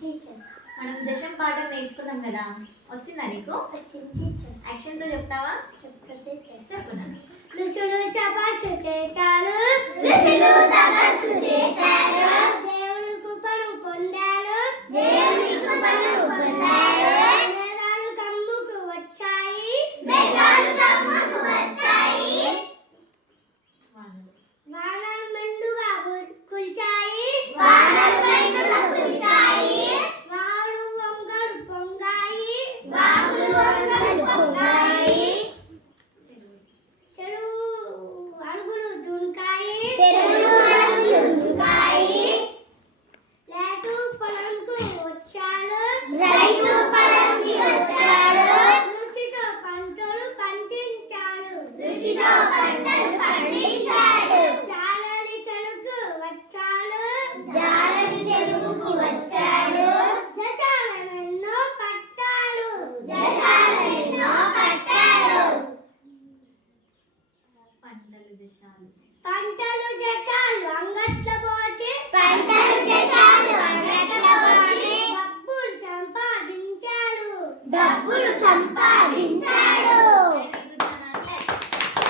మనం జషన్ పాఠం నేర్చుకున్నాం కదా, వచ్చిందా నీకు? యాక్షన్ తో చెప్తావా? చెప్పు. ఋషులు తపస్సు చేశారు, ఋషులు తపస్సు చేశారు, దేవుని కృపను పొందారు, దేవుని కృపను పొందారు, మేఘాలు కమ్ముకు వచ్చాయి, మేఘాలు కమ్ముకు వచ్చాయి, వానలు మెండుగా కురిచాయి, వానలు మెండుగా కురిచాయి, వాగులు వంగలు పొంగాయి, వాగులు వంగలు పొంగాయి, చెరువు అడుగులు దుంకాయి, చెరువులు అడుగులు దుంకాయి, రైతు పొలంకు వచ్చాడు, రైతు పొలంకి వచ్చాడు, రుచితో పంటలు పండించాడు, రుచితో పంటలు పండించాడు, జాలరి చెరుకు వచ్చాడు, జాలరి చెరువుకు వచ్చాడు, దశాలెన్నో పట్టాడు, దశాలెన్నో పట్టాడు, పంటలు జశాలు అంగట్ల పోచి, పంటలు జశాలు అంగట్ల పోచి, డబ్బులు సంపాదించాడు, డబ్బులు